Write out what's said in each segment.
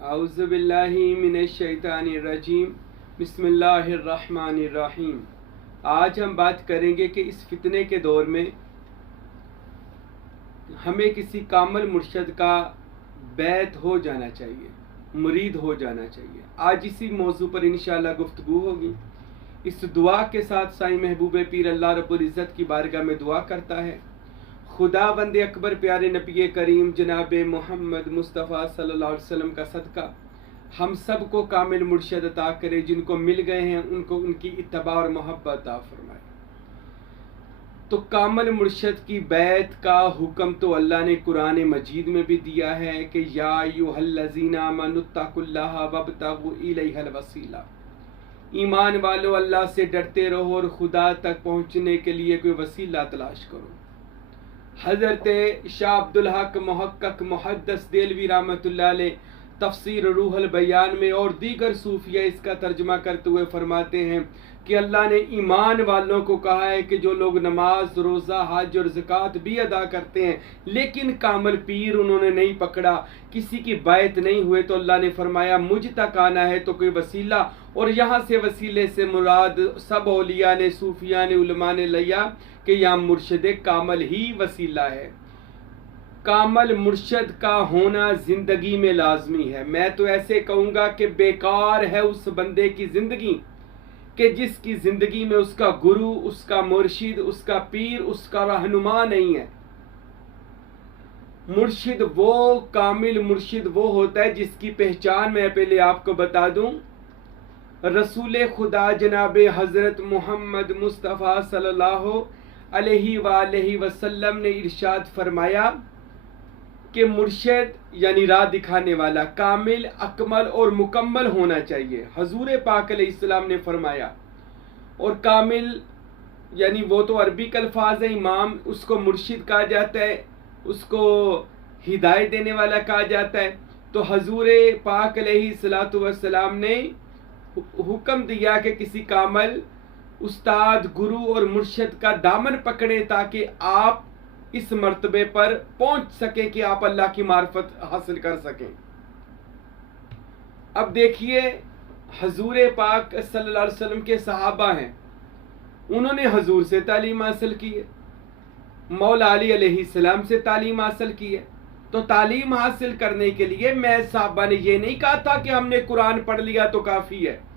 औज़ु बिल्लाहि मिनश शैतानिर रजीम। बिस्मिल्लाहिर्रहमानिर्रहीम। आज हम बात करेंगे कि इस फितने के दौर में हमें किसी कामिल मुर्शद का बैत हो जाना चाहिए, मुरीद हो जाना चाहिए। आज इसी मौजू पर इंशाअल्लाह गुफ्तगू होगी। इस दुआ के साथ साईं महबूब पीर अल्लाह रब्बुल इज़्ज़त की बारगाह में दुआ करता है, खुदावंद अकबर प्यारे नबी करीम जनाब मोहम्मद मुस्तफ़ा सल्लल्लाहु अलैहि वसल्लम का सदका हम सब को कामिल मुर्शद अता करे, जिनको मिल गए हैं उनको उनकी इत्तबा और मोहब्बत अता फरमाए। तो कामिल मुर्शद की बैत का हुक्म तो अल्लाह ने कुरान मजीद में भी दिया है कि या अय्युहल्लज़ीना आमनुत्तकुल्लाह वब्तगू इलैहिल वसीला। ईमान वालों, अल्लाह से डरते रहो और खुदा तक पहुँचने के लिए कोई वसीला तलाश करो। हज़रत शाह अब्दुल हक मुहक्कक मुहद्दिस देलवी रहमतुल्लाह अलैह तफसीर रूहुल बयान में और दीगर सूफिया इसका तर्जमा करते हुए फरमाते हैं कि अल्लाह ने ईमान वालों को कहा है कि जो लोग नमाज, रोज़ा, हज और ज़कात भी अदा करते हैं लेकिन कामिल पीर उन्होंने नहीं पकड़ा, किसी की बैत नहीं हुए, तो अल्लाह ने फरमाया मुझ तक आना है तो कोई वसीला। और यहाँ से वसीले से मुराद सब औलिया ने, सूफिया ने, उलमा ने लिया कि यहाँ मुर्शिद कामिल ही वसीला है। कामिल मुर्शद का होना जिंदगी में लाजमी है। मैं तो ऐसे कहूँगा कि बेकार है उस बंदे की जिंदगी कि जिसकी जिंदगी में उसका गुरु, उसका मुर्शिद, उसका पीर, उसका रहनुमा नहीं है। मुर्शिद वो, कामिल मुर्शिद वो होता है जिसकी पहचान मैं पहले आपको बता दूं। रसूल खुदा जनाब हजरत मोहम्मद मुस्तफ़ा सल्लल्लाहु अलैहि वसल्लम ने इरशाद फरमाया कि मुर्शिद यानी राह दिखाने वाला कामिल, अकमल और मुकम्मल होना चाहिए। हजूर पाक अलैहिस्सलाम ने फरमाया। और कामिल यानी वो तो अरबी अल्फाज है, इमाम उसको मुर्शिद कहा जाता है, उसको हिदायत देने वाला कहा जाता है। तो हजूर पाक अलैहिस्सलाम ने हुक्म दिया कि किसी कामिल उस्ताद, गुरु और मुर्शिद का दामन पकड़े ताकि आप इस मर्तबे पर पहुंच सके कि आप अल्लाह की मार्फत हासिल कर सकें। अब देखिए, हजूर पाक सल्लल्लाहु अलैहि वसल्लम के सहाबा हैं, उन्होंने हजूर से तालीम हासिल की है, मौला अली अलैहिस्सलाम से तालीम हासिल की है। तो तालीम हासिल करने के लिए मैं साहबा ने ये नहीं कहा था कि हमने कुरान पढ़ लिया तो काफी है।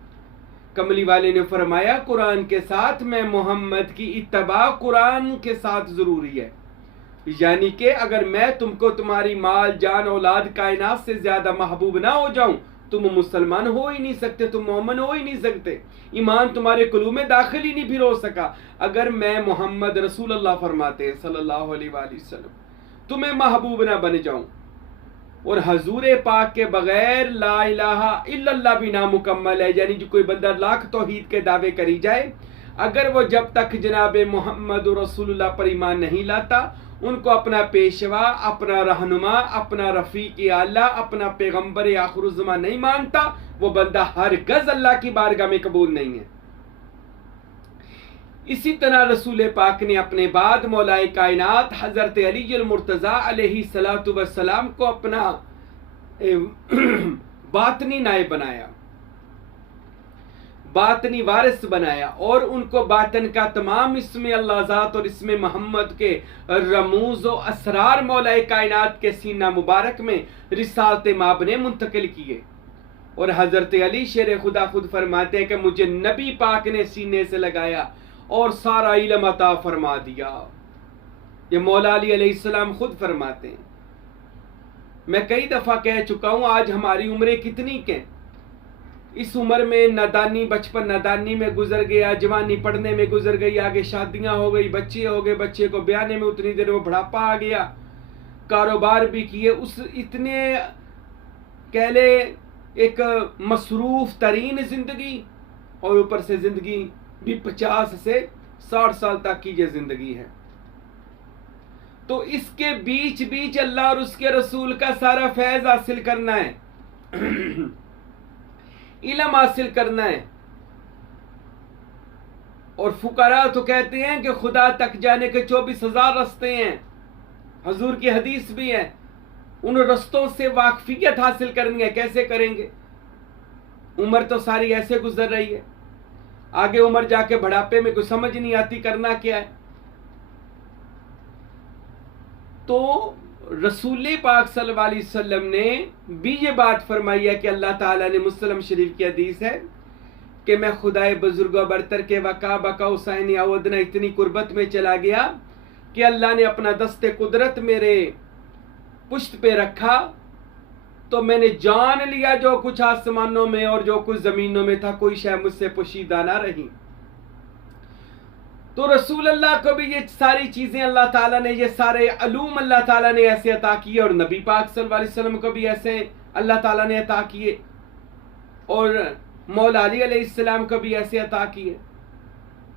कमली वाले ने फरमाया कुरान के साथ मैं मोहम्मद की इत्तबा कुरान के साथ जरूरी है। यानी कि अगर मैं तुमको तुम्हारी माल, जान, औलाद, कायनात से ज्यादा महबूब ना हो जाऊं, तुम मुसलमान हो ही नहीं सकते, तुम मोमिन हो ही नहीं सकते, ईमान तुम्हारे कुलूब में दाखिल ही नहीं भी हो सका। अगर मैं मोहम्मद रसूलुल्लाह फरमाते हैं सल्लल्लाहु अलैहि वसल्लम तुम्हें महबूब ना बन जाऊं और हजूर पाक के बगैर ला इलाहा इल्लल्लाह भी नामुकम्मल है। यानी जो कोई बंदा लाख तौहीद के दावे करी जाए, अगर वो जब तक जनाब मोहम्मद रसूलुल्लाह पर ईमान नहीं लाता, उनको अपना पेशवा, अपना रहनुमा, अपना रफीक आला, अपना पैगंबर आखिरुज़्ज़मान नहीं मानता, वो बंदा हरगिज़ अल्लाह की बारगाह में कबूल नहीं है। इसी तरह रसूल पाक ने अपने बाद मौलाए कायनात हजरत अली मुर्तज़ा अलैहिस्सलातु वस्सलाम को अपना बातनी नायब बनाया, बातनी वारिस बनाया और उनको बातन का तमाम इसमें अल्लाह और इसमें मोहम्मद के रमूज और असरार मौलाए कायनात के सीना मुबारक में रिसालत माब ने मुंतकिल किए। और हजरत अली शेर खुदा खुद फरमाते हैं कि मुझे नबी पाक ने सीने से लगाया और सारा इल्म अता फरमा दिया। ये मौला अली अलैहिस्सलाम खुद फरमाते हैं। मैं कई दफा कह चुका हूं, आज हमारी उम्रें कितनी के, इस उम्र में नादानी, बचपन नादानी में गुजर गया, जवानी पढ़ने में गुजर गई, आगे शादियां हो गई, बच्चे हो गए, बच्चे को ब्याने में उतनी देर में बुढ़ापा आ गया, कारोबार भी किए, उस इतने कह ले एक मसरूफ तरीन जिंदगी, और ऊपर से जिंदगी भी 50 से 60 साल तक की ये जिंदगी है। तो इसके बीच बीच अल्लाह और उसके रसूल का सारा फैज हासिल करना है, इल्म हासिल करना है। और फुकरा तो कहते हैं कि खुदा तक जाने के 24,000 रास्ते हैं। हजूर की हदीस भी है उन रस्तों से वाकफियत हासिल करनी है, कैसे करेंगे? उम्र तो सारी ऐसे गुजर रही है, आगे उम्र जाके बुढ़ापे में कुछ समझ नहीं आती करना क्या है। तो रसूल पाक सल्लल्लाहु अलैहि वसल्लम ने भी ये बात फरमाई है कि अल्लाह ताला ने, मुस्लिम शरीफ की हदीस है कि मैं खुदाए बुजुर्ग बरतर के वका बका हुसैन अवदना इतनी कुर्बत में चला गया कि अल्लाह ने अपना दस्ते कुदरत मेरे पुश्त पे रखा, तो मैंने जान लिया जो कुछ आसमानों में और जो कुछ जमीनों में था, कोई शय मुझसे पोशीदा ना रही। तो रसूल अल्लाह को भी ये सारी चीजें अल्लाह ताला ने, ये सारे अलूम अल्लाह ताला ने ऐसे अता किए, और नबी पाक सल्लल्लाहु अलैहि वसल्लम को भी ऐसे अल्लाह ताला ने अता किए, और मौला अली अलैहिस्सलाम को भी ऐसे अता किए।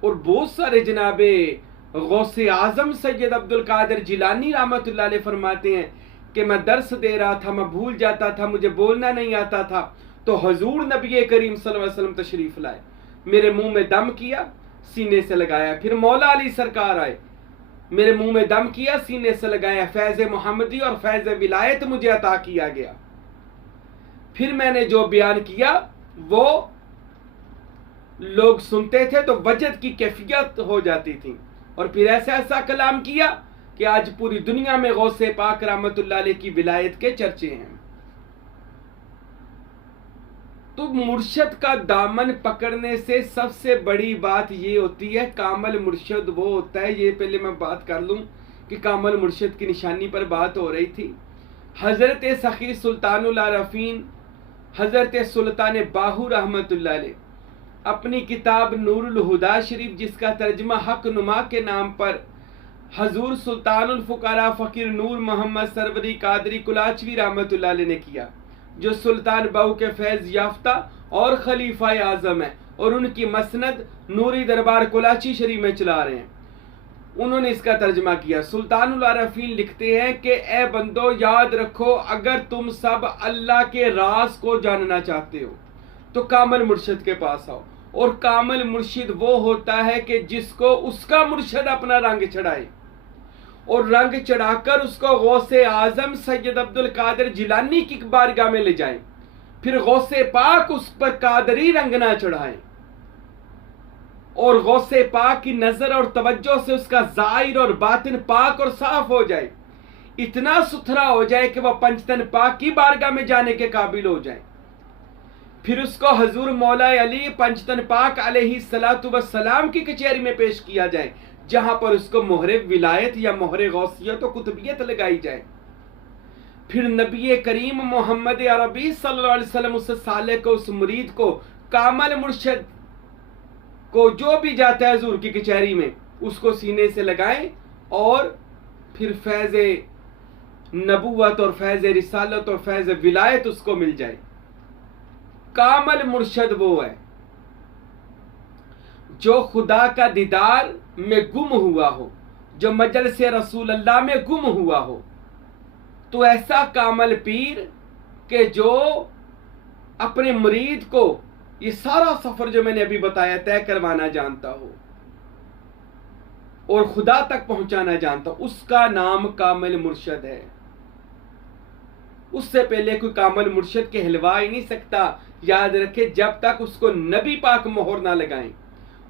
और बहुत सारे जनाबे गौसे आजम सैयद अब्दुल कादिर जिलानी रहमतुल्लाह अलैह फरमाते हैं कि मैं दर्स दे रहा था, मैं भूल जाता था, मुझे बोलना नहीं आता था, तो हजूर नबी करीम सल्लल्लाहु अलैहि वसल्लम तशरीफ लाए, मेरे मुंह में दम किया, सीने से लगाया। फिर मौला अली सरकार आए, मेरे मुंह में दम किया, सीने से लगाया। फैज़ मोहम्मदी और फैज़ विलायत मुझे अता किया गया। फिर मैंने जो बयान किया वो लोग सुनते थे तो वजद की कैफियत हो जाती थी, और फिर ऐसा ऐसा कलाम किया कि आज पूरी दुनिया में गौसे पाक रहमतुल्लाह अलैह की विलायत के चर्चे हैं। तो मुर्शद का दामन पकड़ने से सबसे बड़ी बात ये होती है, कामल मुर्शद वो होता है, ये पहले मैं बात कर लूं कि कामल मुर्शद की निशानी पर बात हो रही थी। हजरत सखी सुल्तानुल आरफीन हजरत सुल्तान बाहू रहमतुल्लाह अलैह अपनी किताब नूरुल हुदा शरीफ, जिसका तर्जुमा हक नुमा के नाम पर हजूर सुल्तानुल फुकारा फकीर नूर मोहम्मद सरवरी कादरी कुलाचवी रहमतुल्लाह अलैह ने किया, जो सुल्तान बाहू के फैज याफ्ता और खलीफा आजम है, और उनकी मसनद नूरी दरबार कुलाची शरीफ में चला रहे हैं। उन्होंने इसका तर्जमा किया। सुल्तानुल आरफीन लिखते हैं कि ए बंदो, याद रखो, अगर तुम सब अल्लाह के राज को जानना चाहते हो तो कामल मुर्शिद के पास आओ। और कामल मुर्शिद वो होता है कि जिसको उसका मुर्शिद अपना रंग चढ़ाए, और रंग चढ़ाकर उसको गौसे आजम सैयद अब्दुल कादिर जिलानी की बारगाह में ले जाए, फिर गौसे पाक उस पर कादरी रंग ना चढ़ाए, और गौसे पाक की नजर और तवज्जो से उसका जाहिर और बातिन पाक और साफ हो जाए, इतना सुथरा हो जाए कि वह पंचतन पाक की बारगाह में जाने के काबिल हो जाए। फिर उसको हजूर मौला अली पंचतन पाक अलैहिस्सलातु वस्सलाम की कचहरी में पेश किया जाए, जहां पर उसको मोहरे विलायत या मोहरे गौसियत और कुतुबियत लगाई जाए। फिर नबी करीम मोहम्मद अरबी सल्लल्लाहु अलैहि वसल्लम उस साले को, उस मुरीद को, कामल मुर्शिद को जो भी जाता है हजूर की कचहरी में, उसको सीने से लगाएं, और फिर फैज़ नबुवत और फैज़ रिसालत और फैज़ विलायत उसको मिल जाए। कामल मुर्शिद वो है जो खुदा का दीदार में गुम हुआ हो, जो मजलिस रसूल अल्लाह में गुम हुआ हो। तो ऐसा कामल पीर के जो अपने मुरीद को ये सारा सफर जो मैंने अभी बताया तय करवाना जानता हो और खुदा तक पहुंचाना जानता हो, उसका नाम कामल मुर्शिद है। उससे पहले कोई कामल मुर्शिद के हिलवा ही नहीं सकता। याद रखे, जब तक उसको नबी पाक मोहर ना लगाएं।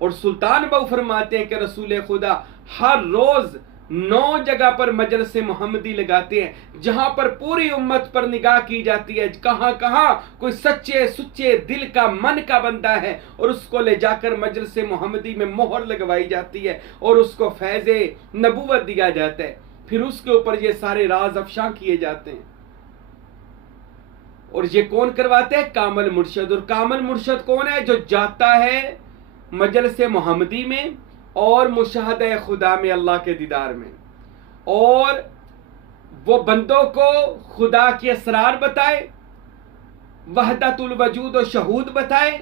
और सुल्तान बाहू फरमाते हैं कि रसूल खुदा हर रोज 9 जगह पर मजलिस मोहम्मदी लगाते हैं, जहां पर पूरी उम्मत पर निगाह की जाती है, कहां कहां कोई सच्चे सुच्चे दिल का मन का बंदा है, और उसको ले जाकर मजलिस मोहम्मदी में मोहर लगवाई जाती है और उसको फैज़े नबूवत दिया जाता है। फिर उसके ऊपर ये सारे राज अफशा किए जाते हैं। और ये कौन करवाते हैं? कामल मुर्शिद। और कामल मुर्शिद कौन है? जो जाता है मजलिस मोहम्मदी में और मुशाहदा खुदा में, अल्लाह के दीदार में, और वो बंदों को खुदा के असरार बताए, वहदतुल वजूद और शहूद बताए,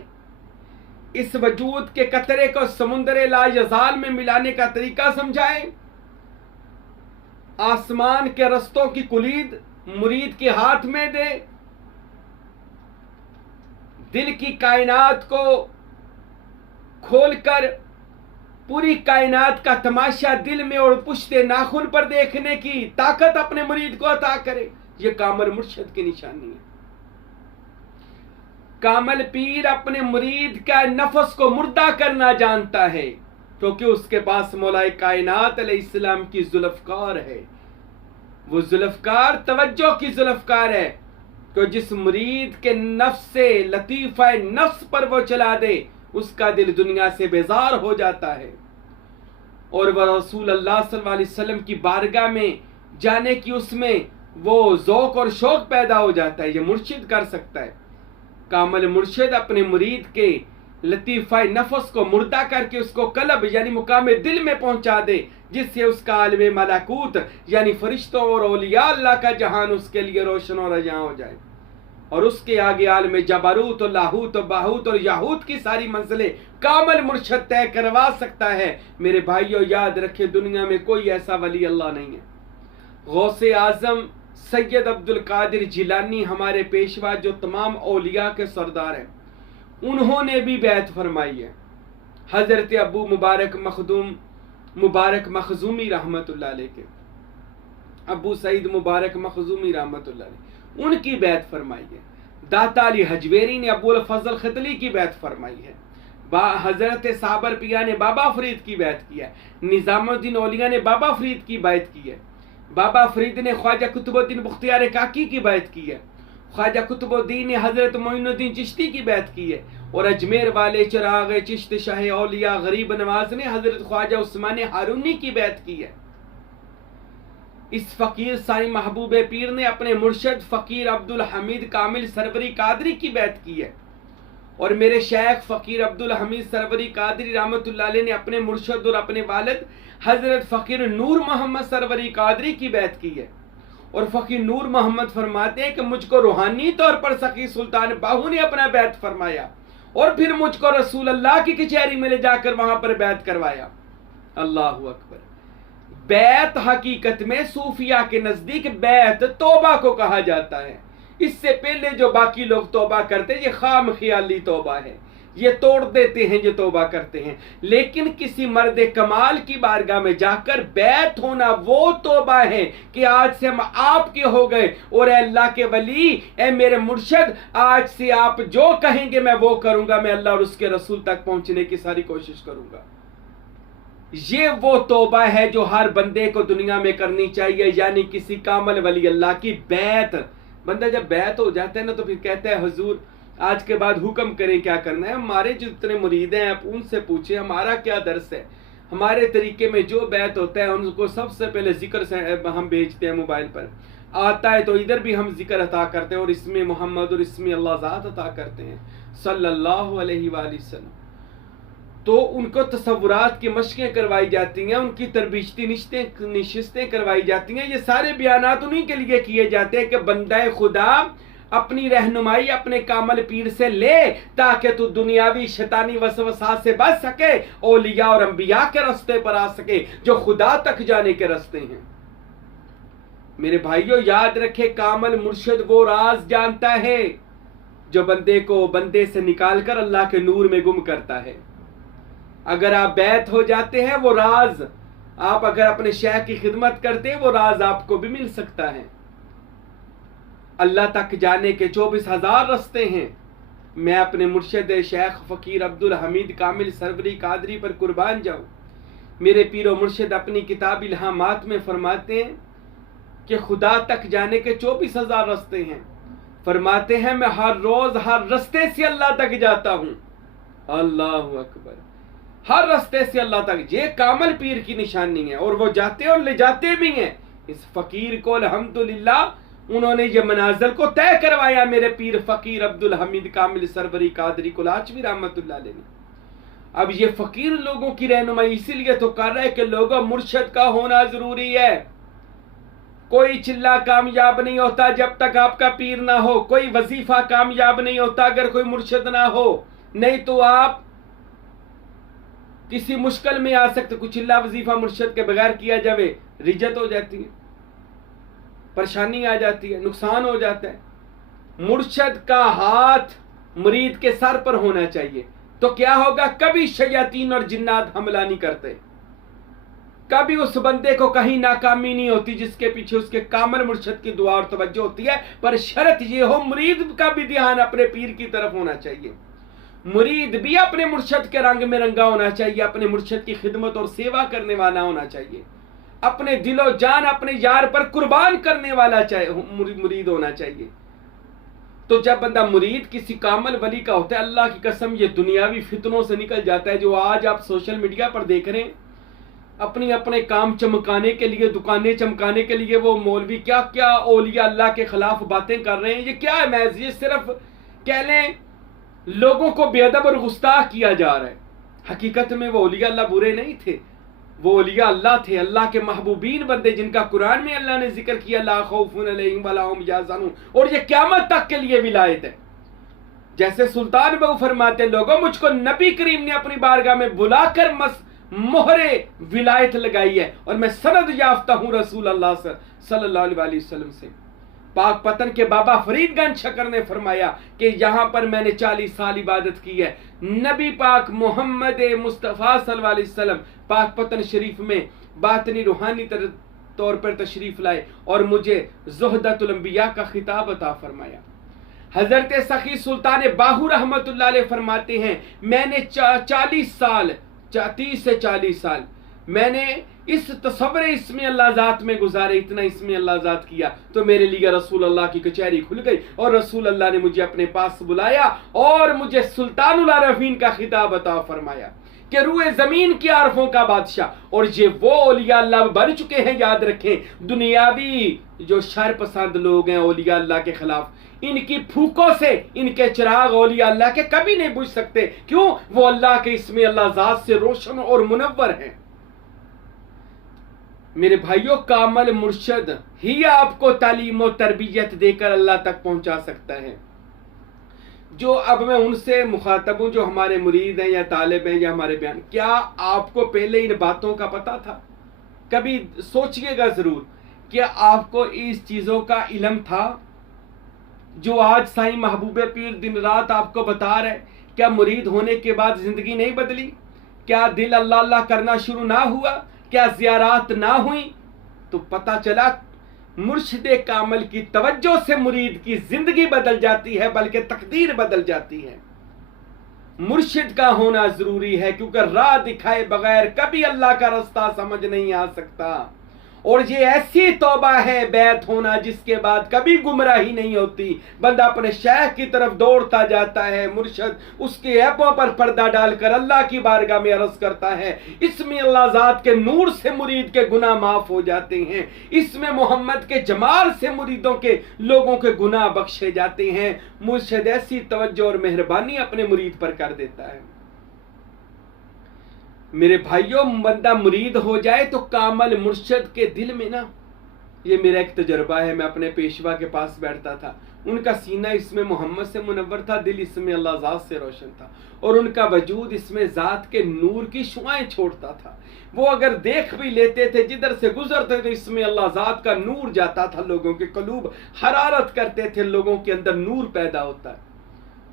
इस वजूद के कतरे को समुंदर ला यजाल में मिलाने का तरीका समझाए, आसमान के रस्तों की कुलीद मुरीद के हाथ में दे, दिल की कायनात को खोलकर पूरी कायनात का तमाशा दिल में और पुश्ते नाखून पर देखने की ताकत अपने मुरीद को अता करे, ये कामल मुर्शिद की निशानी है। कामल पीर अपने मुरीद का नफस को मुर्दा करना जानता है, क्योंकि उसके पास मौलाए कायनात अलैहिस्सलाम की जुल्फकार है। वो जुल्फकार तवज्जो की जुल्फकार है, तो जिस मुरीद के नफ्स से लतीफ़ा नफ्स पर वो चला दे, उसका दिल दुनिया से बेजार हो जाता है और वह रसूल अल्लाह सल्लल्लाहु अलैहि वसल्लम की बारगाह में जाने की उसमें वो ज़ौक़ और शौक़ पैदा हो जाता है। ये मुर्शिद कर सकता है। कामल मुर्शिद अपने मुरीद के लतीफ़ा नफस को मुर्दा करके उसको कलब यानी मुकाम दिल में पहुंचा दे, जिससे उसका आलम मलाकूत यानी फरिश्तों और औलिया अल्लाह का जहान उसके लिए रोशन और रज़ा हो जाए, और उसके आगे आलम जबरूत और लाहूत और बाहूत और याहूत की सारी मंजिलें कामल मुर्शिद तय करवा सकता है। मेरे भाइयों, याद रखे, दुनिया में कोई ऐसा वली अल्लाह नहीं है। गौसे आजम सैयद अब्दुल कादिर जिलानी हमारे पेशवा, जो तमाम औलिया के सरदार हैं, उन्होंने भी बैत फरमाई है। हजरत अबू मुबारक मखजूमी रहमतुल्लाह अलैह के, अबू सईद मुबारक मखजूमी रहमतुल्लाह अलैह, उनकी बैत फरमाई है। दाता अली हजवेरी ने अबुल फजल खतली की बैत फरमाई है। हजरत साबर पिया ने बाबा फरीद की बैत किया है। निजामुद्दीन औलिया ने बाबा फरीद की बैत की है। बाबा फरीद ने ख्वाजा कुतुबुद्दीन बख्तियार काकी की बैत की है। ख्वाजा कुतुबुद्दीन ने हजरत मोइनुद्दीन चिश्ती की बैत की है। और अजमेर वाले चिराग चिश्त शाह औलिया गरीब नवाज ने हजरत ख्वाजा उस्मान हारूनी की बैत की है। इस फकीर साईं महबूब पीर ने अपने मुर्शिद फकीर अब्दुल हमीद कामिल सरवरी कादरी की बैत की है। और मेरे शेख फकीर अब्दुल हमीद सरवरी कादरी रहमतुल्लाह अलैह ने अपने मुर्शिद और अपने वालिद हजरत फकीर नूर मोहम्मद सरवरी कादरी की बैत की है। और फकीर नूर मोहम्मद फरमाते हैं कि मुझको रूहानी तौर पर सखी सुल्तान बाहू ने अपना बैत फरमाया और फिर मुझको रसूल अल्लाह की कचहरी में ले जाकर वहां पर बैत करवाया। अल्लाहु अकबर। बैत हकीकत में सूफिया के नजदीक बैत तौबा को कहा जाता है। इससे पहले जो बाकी लोग तौबा करते हैं, ये खाम ख्याली तौबा है, ये तोड़ देते हैं, ये तौबा करते हैं। लेकिन किसी मर्द कमाल की बारगाह में जाकर बैत होना वो तौबा है कि आज से हम आपके हो गए और अल्लाह के वली, ए मेरे मुर्शिद, आज से आप जो कहेंगे मैं वो करूंगा, मैं अल्लाह और उसके रसूल तक पहुंचने की सारी कोशिश करूंगा। ये वो तौबा है जो हर बंदे को दुनिया में करनी चाहिए, यानी किसी कामल वली अल्लाह की बैत। बंदा जब बैत हो जाता है ना, तो फिर कहता है हुजूर आज के बाद हुक्म करें, क्या करना है। हमारे जितने मुरीद हैं आप उनसे पूछे हमारा क्या दर्स है। हमारे तरीके में जो बैत होता है उनको सबसे पहले जिक्र से हम भेजते हैं, मोबाइल पर आता है तो इधर भी हम जिक्र अता करते हैं और इसमें मोहम्मद और इसमें अल्लाह ज़ात अता करते हैं सल्लल्लाहु अलैहि वसल्लम। तो उनको तसव्वुरात की मशक़ें करवाई जाती हैं, उनकी तरबियती नशिस्तें करवाई जाती हैं। ये सारे बयानात उन्हीं के लिए किए जाते हैं कि बंदा खुदा अपनी रहनुमाई अपने कामल पीर से ले, ताकि तू दुनियावी शैतानी वसवसा से बच सके, औलिया और अंबिया के रास्ते पर आ सके जो खुदा तक जाने के रास्ते हैं। मेरे भाइयों, याद रखे, कामल मुर्शिद वो राज जानता है जो बंदे को बंदे से निकालकर अल्लाह के नूर में गुम करता है। अगर आप बैत हो जाते हैं, वो राज आप अगर अपने शेख की खिदमत करते हैं, वो राज आपको भी मिल सकता है। अल्लाह तक जाने के 24,000 रास्ते हैं। मैं अपने मुर्शिद शेख फकीर अब्दुल हमीद कामिल सरवरी कादरी पर कुर्बान जाऊं। मेरे पीरो मुर्शिद अपनी किताब इल्हामात में फरमाते हैं कि खुदा तक जाने के 24,000 रास्ते हैं। फरमाते हैं मैं हर रोज हर रास्ते से अल्लाह तक जाता हूं। अल्लाहु अकबर। हर रास्ते से अल्लाह तक, ये कामल पीर की निशानी है और वो जाते और ले जाते भी हैं। इस फकीर को अल्हम्दुलिल्लाह उन्होंने ये मनाजिल को तय करवाया। मेरे पीर फकीर अब्दुल हमीद कामिल सरवरी कादरी कुलाचवी रहमतुल्लाह अलैह ने। अब ये फकीर लोगों की रहनुमाई इसीलिए तो कर रहा है कि लोगों मुर्शिद का होना जरूरी है। कोई चिल्ला कामयाब नहीं होता जब तक आपका पीर ना हो, कोई वजीफा कामयाब नहीं होता अगर कोई मुर्शिद ना हो। नहीं तो आप किसी मुश्किल में आ सकते। कुछ चिल्ला वजीफा मुर्शिद के बगैर किया जावे, रिजत हो जाती है, परेशानी आ जाती है, नुकसान हो जाता है। मुर्शिद का हाथ मुरीद के सर पर होना चाहिए, तो क्या होगा, कभी शयातीन और जिन्नात हमला नहीं करते। कभी उस बंदे को कहीं नाकामी नहीं होती जिसके पीछे उसके कामल मुर्शद की दुआ और तवज्जो होती है। पर शर्त ये हो, मुरीद का भी ध्यान अपने पीर की तरफ होना चाहिए, मुरीद भी अपने मुर्शद के रंग में रंगा होना चाहिए, अपने मुर्शद की खिदमत और सेवा करने वाला होना चाहिए, अपने दिलो जान अपने यार पर कुर्बान करने वाला मुरीद होना चाहिए। तो जब बंदा मुरीद किसी कामल वली का होता है, अल्लाह की कसम ये दुनियावी फितनों से निकल जाता है। जो आज आप सोशल मीडिया पर देख रहे हैं, अपने अपने काम चमकाने के लिए, दुकानें चमकाने के लिए वो मौलवी क्या क्या औलिया अल्लाह के खिलाफ बातें कर रहे हैं। ये क्या है महज, ये सिर्फ कह लें लोगों को बेअदब और गुस्ताख किया जा रहा है। हकीकत में वो औलिया अल्लाह बुरे नहीं थे, वो औलिया अल्लाह थे, अल्लाह के महबूबीन बंदे जिनका कुरान में अल्लाह ने जिक्र किया, ला खौफुन अलैहिम वला हुम यहज़नून, और ये क़यामत तक के लिए विलायत है। जैसे सुल्तान बहू फरमाते, लोगों मुझको नबी करीम ने अपनी बारगाह में बुलाकर मोहरे विलायत लगाई है और मैं सनद याफ्ता हूं रसूल अल्लाह सल्लल्लाहु अलैहि वसल्लम से। पाक पतन के बाबा फरीदगंज शकर ने फरमाया कि यहां पर मैंने 40 साल इबादत की है। नबी पाक मोहम्मद मुस्तफ़ा सल्लल्लाहु अलैहि वसल्लम पाक पतन शरीफ में बातनी रूहानी तौर पर तशरीफ लाए और मुझे ज़ुहदतुल अंबिया का खिताब अता फरमाया। हजरत सखी सुल्तान बाहू रहमतुल्लाह अलैह फरमाते हैं, मैंने 30 से 40 साल मैंने इस तसव्वुर इसमें अल्लाह ज़ात में गुजारे, इतना इसमें अल्लाह ज़ात किया तो मेरे लिए रसूल अल्लाह की कचहरी खुल गई और रसूल अल्लाह ने मुझे अपने पास बुलाया और मुझे सुल्तानुल आरफीन का खिताब अता फरमाया कि रूए जमीन के आरफों का बादशाह। और ये वो औलिया अल्लाह बन चुके हैं, याद रखें। दुनियावी जो शर पसंद लोग हैं औलिया अल्लाह के खिलाफ, इनकी फूकों से इनके चिराग औलिया अल्लाह के कभी नहीं बुझ सकते। क्यों? वो अल्लाह के इसमें अल्लाह ज़ात से रोशन और मुनव्वर हैं। मेरे भाइयों, कामल मुर्शद ही आपको तालीम और तरबियत देकर अल्लाह तक पहुंचा सकता है। जो अब मैं उनसे मुखातब हूं, जो हमारे मुरीद हैं या तालिब हैं या हमारे बयान, क्या आपको पहले इन बातों का पता था? कभी सोचिएगा जरूर, क्या आपको इस चीजों का इल्म था जो आज साईं महबूब पीर दिन रात आपको बता रहे? क्या मुरीद होने के बाद जिंदगी नहीं बदली? क्या दिल अल्लाह अल्लाह करना शुरू ना हुआ? क्या ज़ियारात ना हुई? तो पता चला मुर्शिद कामल की तवज्जो से मुरीद की जिंदगी बदल जाती है, बल्कि तकदीर बदल जाती है। मुर्शिद का होना जरूरी है, क्योंकि राह दिखाए बगैर कभी अल्लाह का रास्ता समझ नहीं आ सकता। और ये ऐसी तौबा है बैत होना जिसके बाद कभी गुमराही नहीं होती। बंदा अपने शेख की तरफ दौड़ता जाता है, मुर्शिद उसके ऐपों पर पर्दा डालकर अल्लाह की बारगाह में अर्ज करता है, इसमें अल्लाह ज़ात के नूर से मुरीद के गुनाह माफ हो जाते हैं, इसमें मोहम्मद के जमाल से मुरीदों के लोगों के गुनाह बख्शे जाते हैं। मुर्शिद ऐसी तवज्जो और मेहरबानी अपने मुरीद पर कर देता है। मेरे भाइयों, बंदा मुरीद हो जाए तो कामल मुर्शिद के दिल में ना, ये मेरा एक तजर्बा है, मैं अपने पेशवा के पास बैठता था, उनका सीना इसमें मोहम्मद से मुनव्वर था, दिल इसमें अल्लाह ज़ात से रोशन था और उनका वजूद इसमें ज़ात के नूर की शुआएं छोड़ता था। वो अगर देख भी लेते थे, जिधर से गुजरते थे, इसमें अल्लाह ज़ात का नूर जाता था, लोगों के कलूब हरारत करते थे, लोगों के अंदर नूर पैदा होता है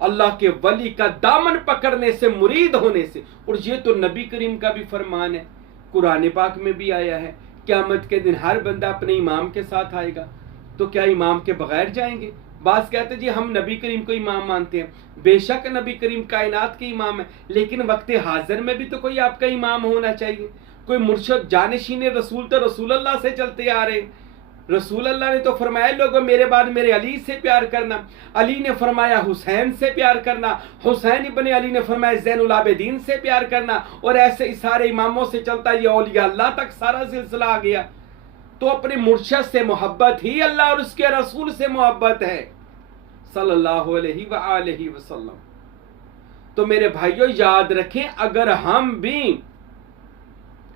अल्लाह के वली का दामन पकड़ने से, मुरीद होने से। और ये तो नबी करीम का भी फरमान है, कुरान पाक में भी आया है, क़यामत के दिन हर बंदा अपने इमाम के साथ आएगा। तो क्या इमाम के बगैर जाएंगे? बास कहते जी हम नबी करीम को इमाम मानते हैं, बेशक नबी करीम कायनात के इमाम है, लेकिन वक्त हाजिर में भी तो कोई आपका इमाम होना चाहिए, कोई मुर्शिद जानशीन रसूल। तो रसूल अल्लाह से चलते आ रहे, रसूल अल्लाह ने तो फरमाया लोगों मेरे बाद मेरे अली से प्यार करना, अली ने फरमाया हुसैन से प्यार करना, हुसैन इब्ने अली ने फरमाया ज़ैनुल आबिदीन से प्यार करना, और ऐसे सारे इमामों से चलता ये औलिया अल्लाह तक सारा सिलसिला आ गया। तो अपने मुर्शिद से मोहब्बत ही अल्लाह और उसके रसूल से मोहब्बत है सल्लल्लाहु अलैहि वसल्लम। तो मेरे भाइयों याद रखें, अगर हम भी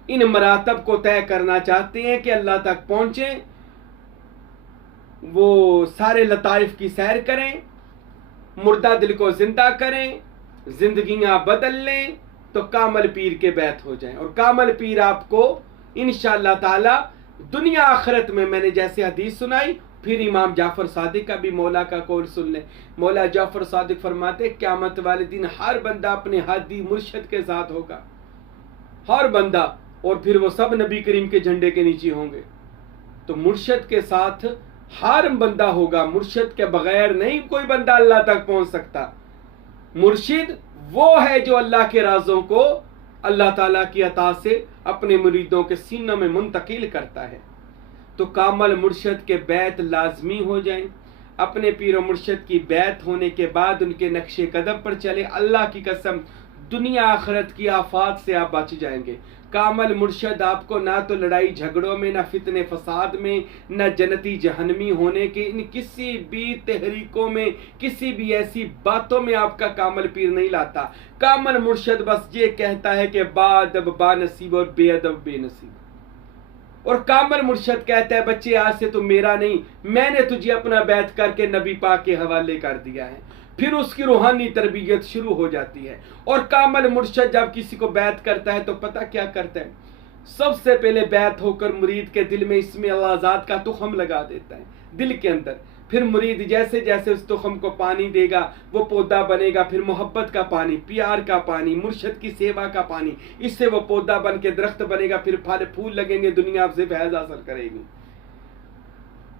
इन मरातब को तय करना चाहते हैं कि अल्लाह तक पहुंचे, वो सारे लताइफ की सैर करें, मुर्दा दिल को जिंदा करें, जिंदगियां बदल लें, तो कामल पीर के बैत हो जाएं। और कामल पीर आपको इंशाअल्लाह ताला दुनिया आखिरत में, मैंने जैसे हदीस सुनाई, फिर इमाम जाफर सादिक का भी मौला का कौल सुन लें। मौला जाफर सादिक फरमाते क़यामत वाले दिन हर बंदा अपने हादी मुर्शिद के साथ होगा, हर बंदा, और फिर वो सब नबी करीम के झंडे के नीचे होंगे। तो मुर्शद के साथ हर बंदा होगा, मुर्शद के बगैर नहीं कोई बंदा अल्लाह तक पहुंच सकता। मुर्शिद वो है जो अल्लाह के राजों को अल्लाह ताला की अता से अपने मुरीदों के सीनों में मुंतकिल करता है। तो कामल मुर्शद के बैत लाजमी हो जाएं। अपने पीर मुर्शद की बैत होने के बाद उनके नक्शे कदम पर चले, अल्लाह की कसम दुनिया आखिरत की आफात से आप बच जाएंगे। कामल मुर्शद आपको ना तो लड़ाई झगड़ों में, ना फितने फसाद में, ना जन्नती जहन्नमी होने के इन किसी भी तहरीकों में, किसी भी ऐसी बातों में आपका कामल पीर नहीं लाता। कामल मुर्शद बस ये कहता है कि बादब बानसीब और बेअदब बेनसीब। और कामल मुर्शद कहता है बच्चे आज से तू मेरा नहीं, मैंने तुझे अपना बैत करके नबी पाक के हवाले कर दिया है। फिर उसकी रूहानी तरबियत शुरू हो जाती है। और कामल मुर्शद जब किसी को बैत करता है तो पता क्या करता है, सबसे पहले बैत होकर मुरीद के दिल में इसमें अल्लाह का तुखम लगा देता है दिल के अंदर। फिर मुरीद जैसे जैसे उस तुखम को पानी देगा वो पौधा बनेगा। फिर मोहब्बत का पानी, प्यार का पानी, मुर्शद की सेवा का पानी, इससे वो पौधा बन के दरख्त बनेगा। फिर फल फूल लगेंगे, दुनिया से फैज हासिल करेगी।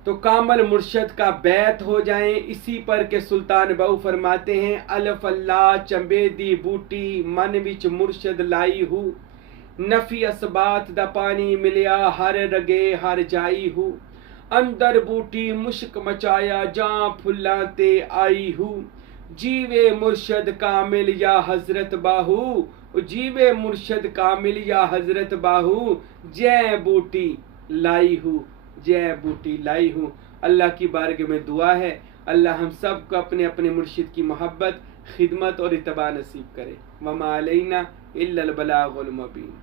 तो कामल मुर्शद का बैत हो जाए। इसी पर के सुल्तान बहु फरमाते हैं अल्फ अल्लाह चंबेदी बूटी मन विच मुर्शद लाई हूँ, नफी असबात दा पानी मिलिया हर रगे हर जाई हूँ, अंदर बूटी मुश्क मचाया जां फुल्लां ते आई हूँ, जीवे मुर्शद कामिल या हजरत बाहू, जीवे मुर्शद कामिल या हजरत बाहू, जय बूटी लाई हूँ, जय बूटी लाई हूँ। अल्लाह की बारगाह में दुआ है अल्लाह हम सब को अपने अपने मुर्शिद की मोहब्बत, खिदमत और इत्तबा नसीब करे। वमा अलैना इल्लल बलागुल मुबीन।